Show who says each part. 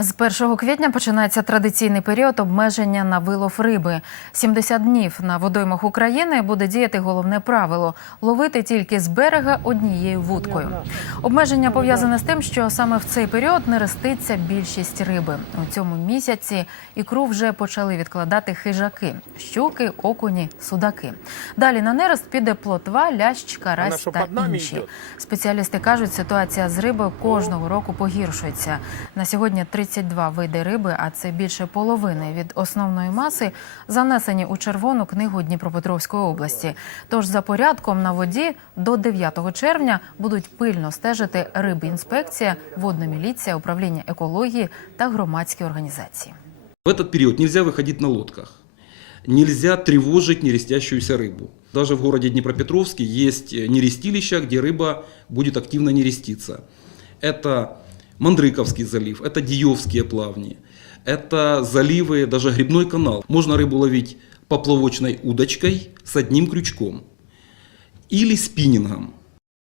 Speaker 1: З 1 квітня починається традиційний період обмеження на вилов риби. 70 днів на водоймах України буде діяти головне правило ловити тільки з берега однією вудкою. Обмеження пов'язане з тим, що саме в цей період нереститься більшість риби. У цьому місяці ікру вже почали відкладати хижаки, щуки, окуні, судаки. Далі на нерест піде плотва, лящ, карась та інші. Спеціалісти кажуть, ситуація з рибою кожного року погіршується. На сьогодні 32 види риби, а це більше половини від основної маси, занесені у Червону книгу Дніпропетровської області. Тож за порядком на воді до 9 червня будуть пильно стежити рибінспекція, водна міліція, управління екології та громадські організації.
Speaker 2: В этот период нельзя выходить на лодках. Нельзя тревожить нерестящуюся рыбу. Даже в городе Днепропетровске есть э, нерестилища, где рыба будет активно нереститься. Это Мандрыковский залив, это Диевские плавни, это заливы, даже грибной канал. Можно рыбу ловить поплавочной удочкой с одним крючком или спиннингом.